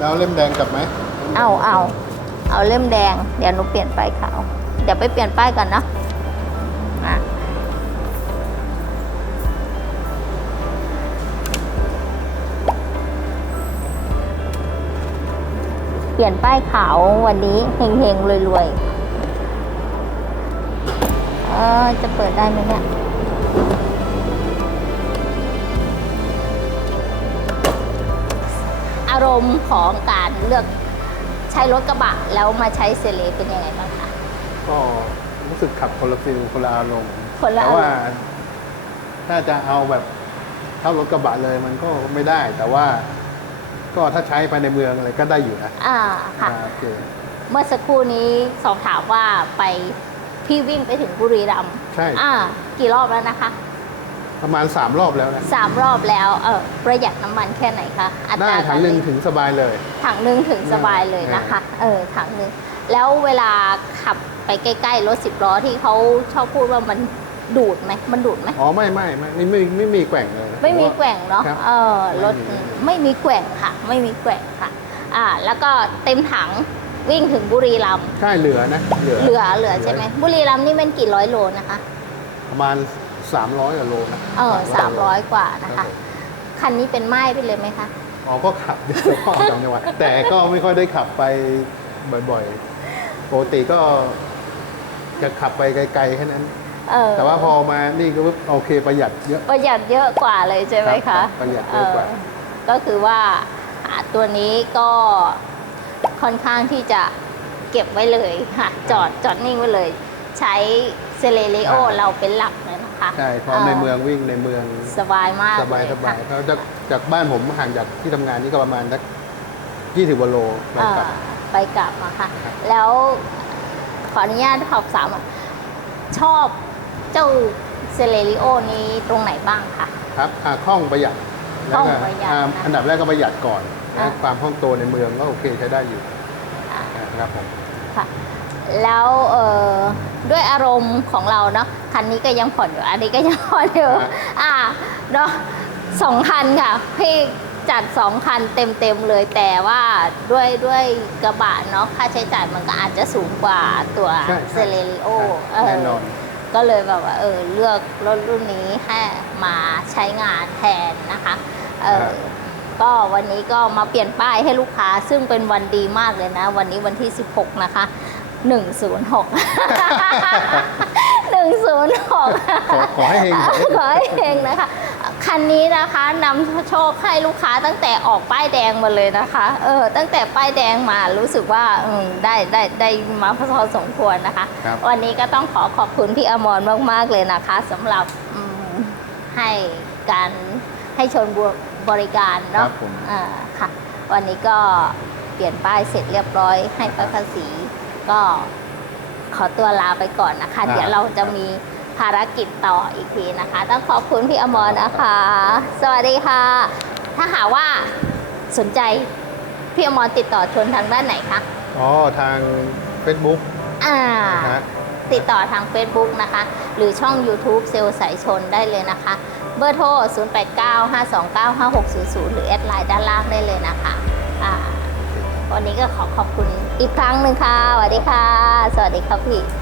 แล้วเล่มแดงกลับไหมเอาเอาเอาเล่มแดง เดี๋ยวหนูเปลี่ยนป้ายขาว เดี๋ยวไปเปลี่ยนป้ายก่อนเนาะอะเปลี่ยนป้ายขาววันนี้เฮงๆรวยๆ เออจะเปิดได้ไหมเนี่ย อารมณ์ของการเลือกใช้รถกระบะแล้วมาใช้เซเลเป็นยังไงบ้างคะ ก็รู้สึกขับคนละฟิลคนละอารมณ์คนละแต่อารมณ์ ว่า ถ้าจะเอาแบบเท่ารถกระบะเลยมันก็ไม่ได้ แต่ว่า ก็ถ้าใช้ภายในเมืองอะไรก็ได้อยู่นะอ่าค่ะ อ่าโอเคเมื่อสักครู่นี้สอบถามว่าไปพี่วิ่งไปถึงบุรีรัมย์ใช่ อ่า กี่รอบแล้วนะคะ ประมาณสามรอบแล้วนะสามรอบแล้วเออประหยัดน้ำมันแค่ไหนคะอัตได้ราถังหนึ่งถึงสบายเลย ถังหนึ่งถึงสบายเลยนะคะเออถังหนึ่งแล้วเวลาขับไปใกล้ๆรถสิบล้อที่เขาชอบพูดว่ามันดูดไหมมันดูดไหมอ๋อไม่ไม่ไม่ไม่ไม่ไม่มีแกว่งเลยนะ ไม่มีแกว่งเนาะครับเออรถไม่มี ไม่มีแกว่งค่ะ ไม่มีแกว่งค่ะ อ่า แล้วก็เต็มถังวิ่งถึงบุรีรัมย์ใช่เหลือนะเหลือเหลือเหลือใช่ไหมบุรีรัมย์นี่มันกี่ร้อยโลนะคะประมาณ 300กว่าโลนะเออสามร้อยกว่านะครัคะ บผมคันนี้เป็นไม้ไปเลยไหมคะ อ๋อก็ขับเฉพาะต่างจังหวัดแต่ก็ไม่ค่อยได้ขับไปบ่อยๆปกติก็ จะขับไปไกลๆแค่นั้น เออแต่ว่าพอมานี่ก็โอเคประหยัดเยอะ ประหยัดเยอะกว่าเลยใช่ไหมครัคะบประหยัดเยอะกว่า ก็คือว่าอ่าตัวนี้ก็ค่อนข้างที่จะเก็บไว้เลยค่ะ จอดจอดนิ่งไว้เลย ใช้เซเลเรโอเราเป็นหลักเลยนะ คะใช่เพราะในเมืองวิ่งในเมืองสบายมากสบายเลสบายค่ะเพราะจากจากบ้านผมห่างจากที่ทำงานนี่ก็ประมาณสักยี่สิบกว่าโลไปกลับอ่าไปกลับมาค่ะครับแล้วขออนุญาตขอบสามอะชอบเจ้าเซเลริโอนี้ตรงไหนบ้างคะครับอ่าคล่องประหยัดคล่องแล้วก็ประหยัดอ่านะอันดับแรกก็ประหยัดก่อนอ่าแล้วความคล่องตัวในเมืองก็โอเคใช้ได้อยู่อ่านะครับผมค่ะ แล้วเอ่อด้วยอารมณ์ของเราเนาะคันนี้ก็ยังผ่อนอยู่อันนี้ก็ยังผ่อนอยู่อ่าเนาะสองคันค่ะพี่จัดสองคันเต็มเต็มๆเลยแต่ว่าด้วยด้วยกระบะเนาะค่าใช้จ่ายมันก็อาจจะสูงกว่าตัวใช่เซเลริโอใช่แน่นอน ก็เลยแบบว่าเออเลือกรถรุ่นนี้ให้มาใช้งานแทนนะคะเออก็วันนี้ก็มาเปลี่ยนป้ายให้ลูกค้าซึ่งเป็นวันดีมากเลยนะ วันนี้วันที่ 16 นะคะ 106 106ขอขอให้เฮงขอให้เฮงขอให้เฮงนะคะ คันนี้นะคะนำโชคให้ลูกค้าตั้งแต่ออกป้ายแดงมาเลยนะคะ เออ ตั้งแต่ป้ายแดงมารู้สึกว่าอืมได้ได้ได้มาพอสมควรนะคะครับวันนี้ก็ต้องขอขอบคุณพี่อมรมาก ๆ เลยนะคะสำหรับอืมให้การให้ชนบริการครัเนาะบผมอ่าค่ะ วันนี้ก็เปลี่ยนป้ายเสร็จเรียบร้อยให้ป้ายภาษี ก็ขอตัวลาไปก่อนนะคะครับเดี๋ยวเราจะมีภารกิจต่ออีกทีนะคะ ต้องขอบคุณพี่อมรนะคะ สวัสดีค่ะ ถ้าหากว่าสนใจพี่อมรติดต่อชนทางด้านไหนคะ อ๋อ ทาง Facebook อ่านะฮะติดต่อทาง Facebook นะคะ หรือช่อง YouTube เซลล์สายชนได้เลยนะคะ เบอร์โทร 0895295600 หรือแอดไลน์ด้านล่างได้เลยนะคะอ่า วันนี้ก็ขอขอบคุณอีกครั้งหนึ่งค่ะสวัสดีค่ะ สวัสดีครับพี่